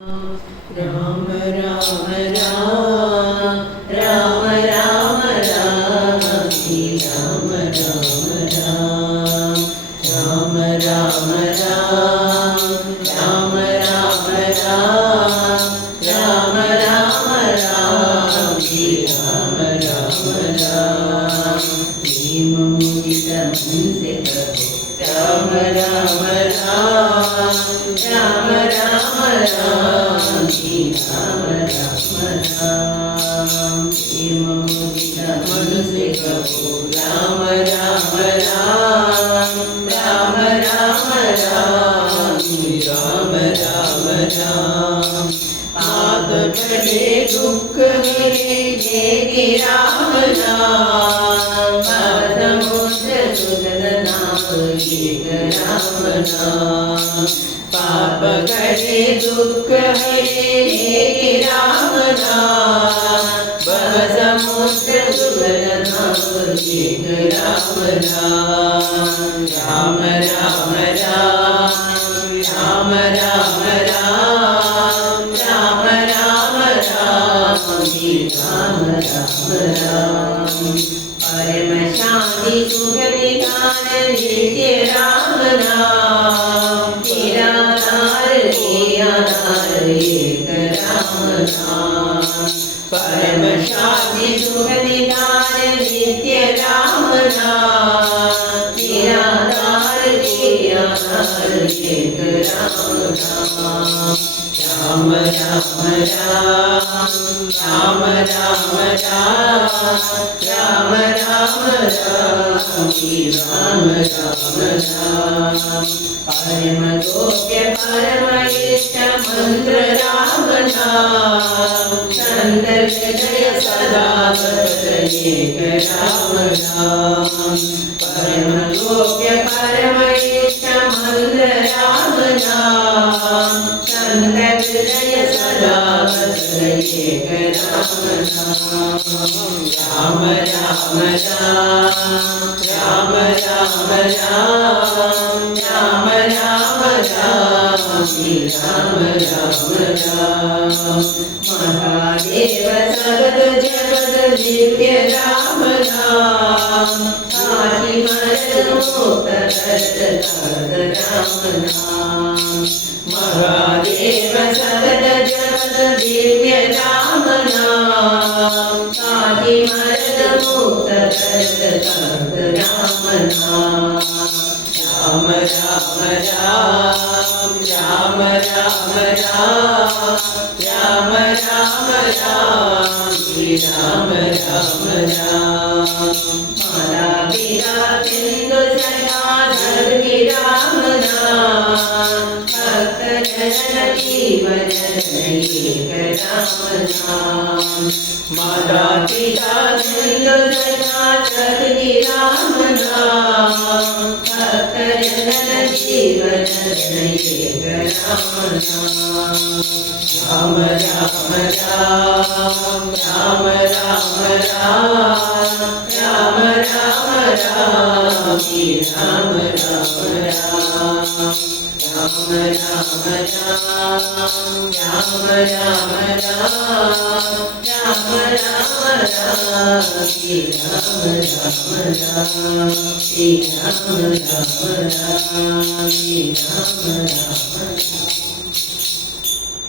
राम राम राम राम राम राम श्री राम राम राम राम राम राम राम राम राम राम राम राम श्री राम राम राम प्रेम मुदित मन से कहो राम राम राम राम राम राम श्री राम राम राम प्रेम मुदित मन से कहो राम राम राम राम राम राम श्री राम राम राम पाप टले दुख हरे जय राम नाम समुद्र सुदन नाम एक राम नाम पाप करे दुख हरे जय राम नाम समुद्र सुदन नाम एक राम नाम राम राम राम राम राम राम राम राम राम श्री राम राम राम परम शांति सुख विकार नित्य राम नाम तेरा नार एक राम नाम परम शांति सुख विकार नित्य राम नाम तेरा नार एक राम नाम राम राम राम राम राम राम राम राम श्री राम राम राम परम गोप्य परम इष्ट मंत्र राम नाम चंद हृदय सदा एक राम नाम परम गोप्य परम इष्ट मंत्र राम नाम चंद हृदय सदा एक राम नाम राम राम राम राम राम राम राम राम श्री राम राम राम महादेव सगत जगत दिव्य राम नाम आदि मरद मुक्त करत राम नाम महादेव सगत जगत दिव्य राम नाम आदि मरद मुक्त करत राम नाम राम राम राम राम राम राम राम राम श्री राम राम राम माता पिता बिंदु सदा धरती राम नाम भक्त जनन जीवन एक राम नाम माता पिता बिंदु सदा धरती राम नाम भक्त जनन जीवन एक राम नाम राम राम राम राम राम राम राम राम राम श्री राम राम राम राम राम राम राम राम राम राम श्री राम राम श्री राम राम श्री राम राम